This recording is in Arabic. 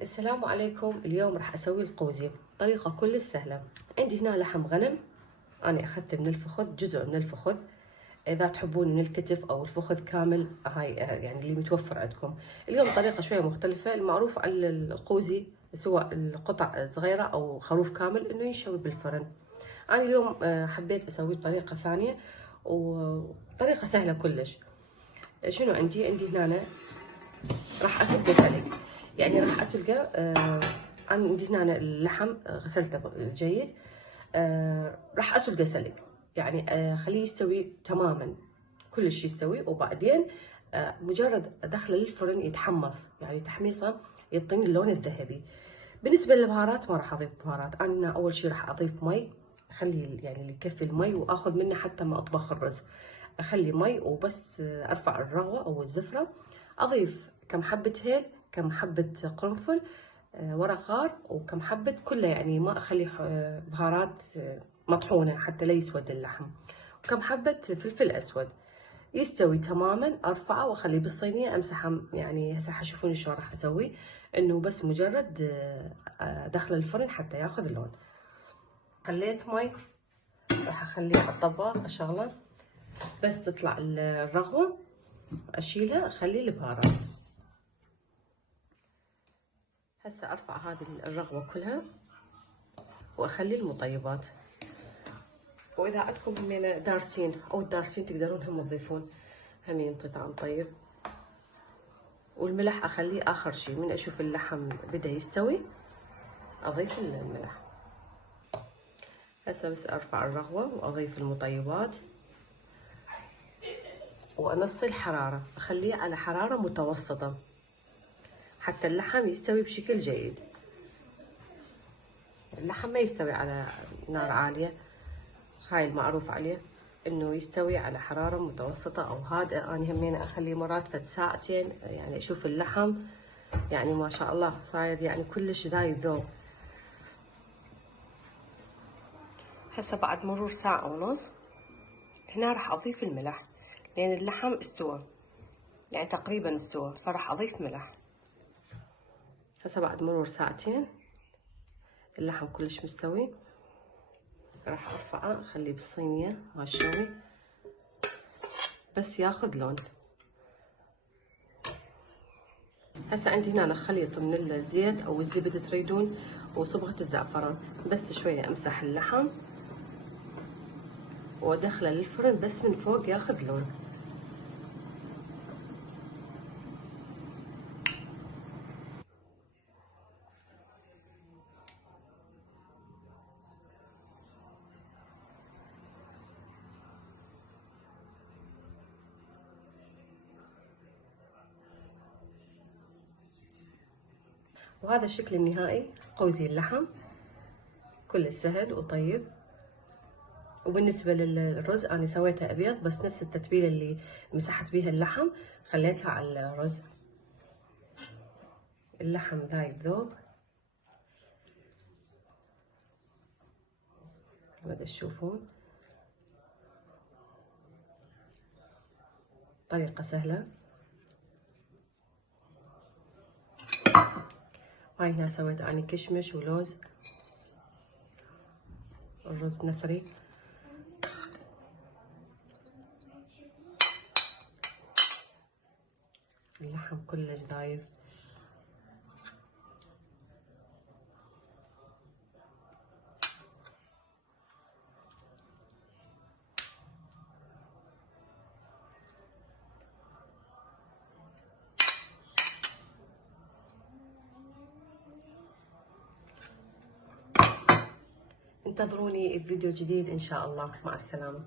السلام عليكم. اليوم راح اسوي القوزي طريقة كلش سهلة. عندي هنا لحم غنم، انا اخذته من الفخذ، جزء من الفخذ. اذا تحبون من الكتف او الفخذ كامل، هاي يعني اللي متوفر عندكم. اليوم طريقة شوية مختلفة. المعروف على القوزي سواء القطع صغيرة او خروف كامل انه ينشوي بالفرن. انا اليوم حبيت اسوي بطريقة ثانية وطريقة سهلة كلش. شنو عندي هنا راح اسلقه سلق، يعني راح اسلقه. عندي هنا اللحم غسلته جيد. راح اسلقه سلق، يعني خليه يستوي تماما، كلش يستوي. وبعدين مجرد ادخله للفرن يتحمص، يعني تحميصه يعطيني اللون الذهبي. بالنسبه للبهارات ما راح اضيف بهارات. انا اول شيء راح اضيف مي، اخلي يعني اللي يكفي المي واخذ منه حتى ما اطبخ الرز. اخلي مي وبس ارفع الرغوه او الزفره. اضيف كم حبه هيل، كم حبه قرنفل، ورق غار، وكم حبه كله، يعني ما اخلي بهارات مطحونه حتى لا يسود اللحم. وكم حبه فلفل اسود. يستوي تماما ارفعه واخليه بالصينيه امسحه. يعني هسه حشوفوني شلون راح اسوي، انه بس مجرد ادخله الفرن حتى ياخذ اللون. خليت مي، راح اخليه على الطباخ اشغله، بس تطلع الرغوه اشيلها اخلي البهارات. هسه ارفع هذه الرغوه كلها واخلي المطيبات. واذا عندكم من دارسين او الدارسين تقدرون هم تضيفون، همين طعم طيب. والملح اخليه اخر شيء، من اشوف اللحم بدا يستوي اضيف الملح. هسه بس ارفع الرغوه واضيف المطيبات وانصي الحراره، اخليه على حراره متوسطه حتى اللحم يستوي بشكل جيد. اللحم ما يستوي على نار عاليه، هاي المعروف عليه انه يستوي على حراره متوسطه او هادئه. انا همين اخليه مرات فد ساعتين، يعني اشوف اللحم يعني ما شاء الله صاير يعني كلش ذايب ذوب. هسه بعد مرور ساعه ونص هنا راح اضيف الملح، لان اللحم استوى، يعني تقريبا استوى، فراح اضيف ملح. هسه بعد مرور ساعتين اللحم كلش مستوي، راح ارفعه اخليه بالصينيه هالشوي بس ياخذ لون. هسه عندي هنا خليط من الزيت او الزبده تريدون وصبغه الزعفران، بس شويه امسح اللحم وادخله للفرن بس من فوق ياخذ لون. وهذا الشكل النهائي قوزي اللحم، كله سهل وطيب. وبالنسبة للرز أنا سويته أبيض، بس نفس التتبيلة اللي مسحت بيها اللحم خليتها على الرز. اللحم ذايب ذوب، ما تشوفون. طريقة سهلة. هاي هنا سويت أنا كشمش ولوز، الرز نثري. اللحم كلش ذايب. انتظروني بفيديو جديد إن شاء الله. مع السلامة.